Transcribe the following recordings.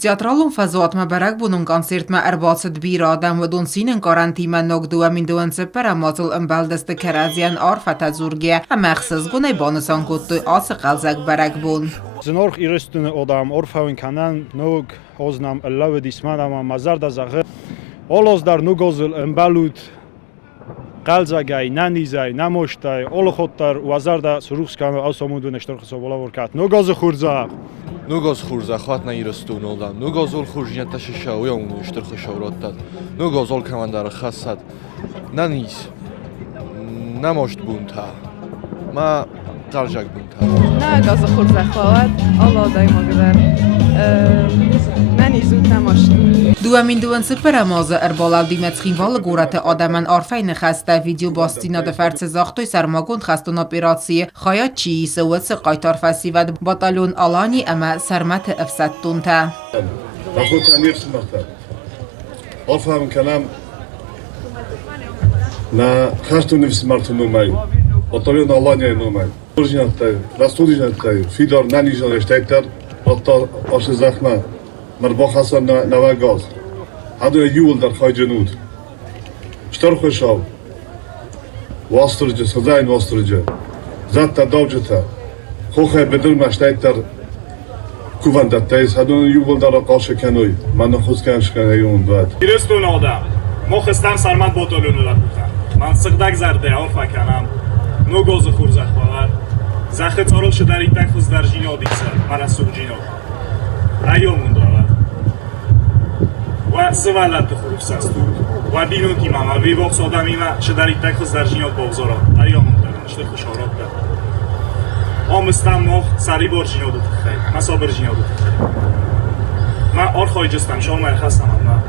Teatralul fazot me berek bunun koncert me erbacet biraden ve donsinen karantimen nogdua min duan sepera mazul embaldeste kerazien arfata zurgie a mechsez gunay bonusan kuttu ase qalzak berek bun. Znorch iristune odam orfavin kanan nog oznam allawe dismanama mazarda zaghe olos dar nugozul embalut qalzagay nanizay namoштay olkhottar wazarda suruxskano ausomudun shtorkhso volavorkat nogoz khurza Nugoz khurza khvatna iristun odam nugozul khurjnata shishauyon shtorkhshawrottat nugozol kamandar khassat nanis namosht bunta ma qarjak bunta Nagaz khurza khawat Allah daimagdar nani zut namosht Duamin duan sepera maze erbalal dimetschin wal gorate adaman arfein khasta video bastina de fertse zachtoi sermagund khastun operatsiye khayat chi sewet qaytar fasivad batalyon alani ama sermat efsattunta Bachut anir smachta Orfam kanam na khastun efsmartunumay batalyon alani numay Urjnatay rastudjnatay fidor nani jonestaytar hatta ashe zakhma مربا حسن نواگاز هدو یول در خواهی جنود شتر خوشاو واسترجه سزاین واسترجه زد تا داوجه تا خوخه بدر مشتایت در کووندت تایز هدو یول در قاش کنوی من خوز کنش کنه یون باید ایرستون آدم ما خستم سرمند باتالونو را بودم من سقدک زرده آن فکنم نو گاز خورزخ باور زخه تارل شده ایتک خوز در جینا دیسه من از سوق جینا ایامون دارد و سوالت خروس است و بینون که ماما وی باکس آدمی ما شدری تکس در جیات بازارا ایامون دارن شده خوشحالات دارن آمستم مخ سری بار جیات دو تخیل من صابر جیات دو تخیل من آر خواهی جستم شما من خستم من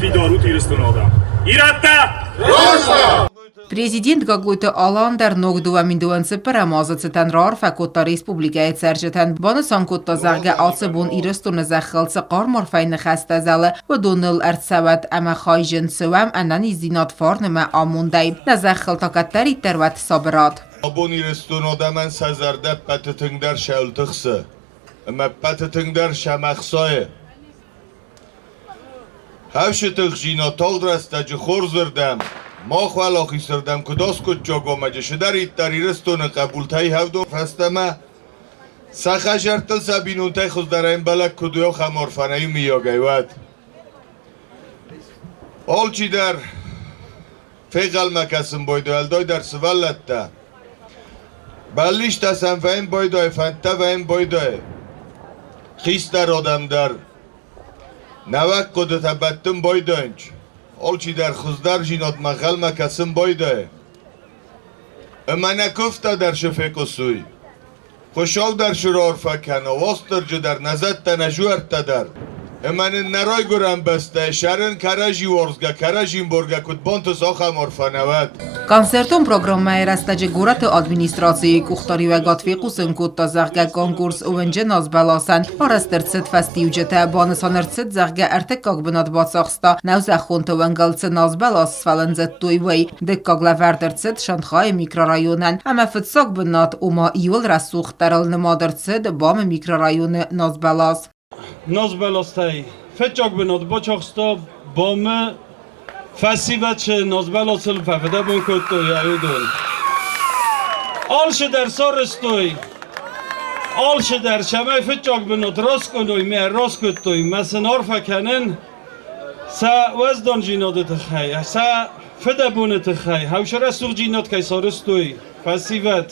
فی دارو تیرستون آدم ایرده Rosa! Президент Гаглуйте Алан дар ногдува миндуан сепера мазацетан рар факутта республикаи церчетан банасан кутта зарга алсебун ирестун захалса qarmar fayne khasta zale و دونل ارتسوات اما خایجن سوام انانی زینات فارنما آمونده نزخل تاکتری تروت صابرات Abon iristun odaman sazarda patatengdar shaultıxsa ama patatengdar shamaxsoye Havşıtıx jina taldrasta jxorzırdam ما خوالا خیسردم که داست کد جاگا مجه شدر ایتر ایرستون قبول تایی هفدون فستمه سخه شرطل سبینون تایی خوز در این بلک کدویا خمارفنهی میاگیود آل چی در فیقل مکسم بایدو الدای در سوالت ده بلیش تسم فهم بایدوی فنته فهم بایدوی خیست در آدم در نوک کدو تبتم بایدوینچ آلچی در خوزدر جینات مخل مکسم بایده امانه کفته در شفیق و سوی خوشاو در شرار فکن و واستر جو در نزد تنجو ارتدر امانه نرای گرم بسته شرن کرجی ورزگه کرجین برگه کدبانت ساخم ارفنود Концертон программаи растаҷи гурати администрацияи кухтарӣ ва гатфиқусин кутта зағга конкурс увенҷе назбаласан арастирцит фастиуҷета бонисонирцит зағга артиккаг бинат бацахста навзахунта венгалци назбалас сфалензеттуй вай диккаг лавардирцит шанхай микрорайонан ама фитсак бинат ума июл расухтарал немадирцит бам микрорайони назбалас Nazbelastai fetchak benot bachaksta bame fasivat nazbelasel fafada bun kutto yayudun alsh der sarstoy alsh der shamay fetchak benot raskonoy me raskuttoy masenar fakanen sa wazdan jinad tkhay sa fada bun tkhay hawshara suq jinad kay sarstoy fasivat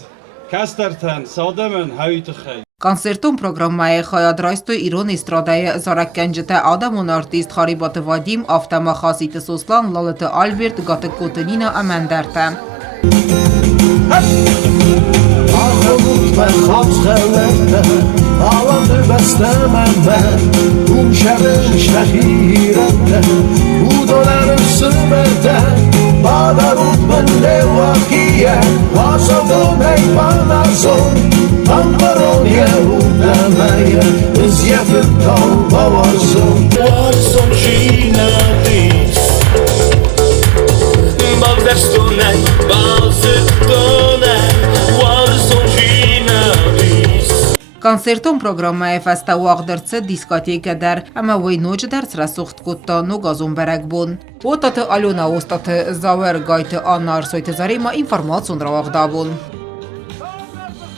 kastartan sadaman hayt tkhay Концертон программаи хаядрайстой ирон эстрадаи заракканҷита адамун артист харибати Вадим автама хасити Суслан лалати Альберт гати Котелина амандарта Konserton programmaya festa waqdırtsı diskoteka der ama vay noc ders rasucht kutta no gazon berek bun. O tatı aluna ostatı zaver gaytı annar soytı zarima informasyon ravaqda bun.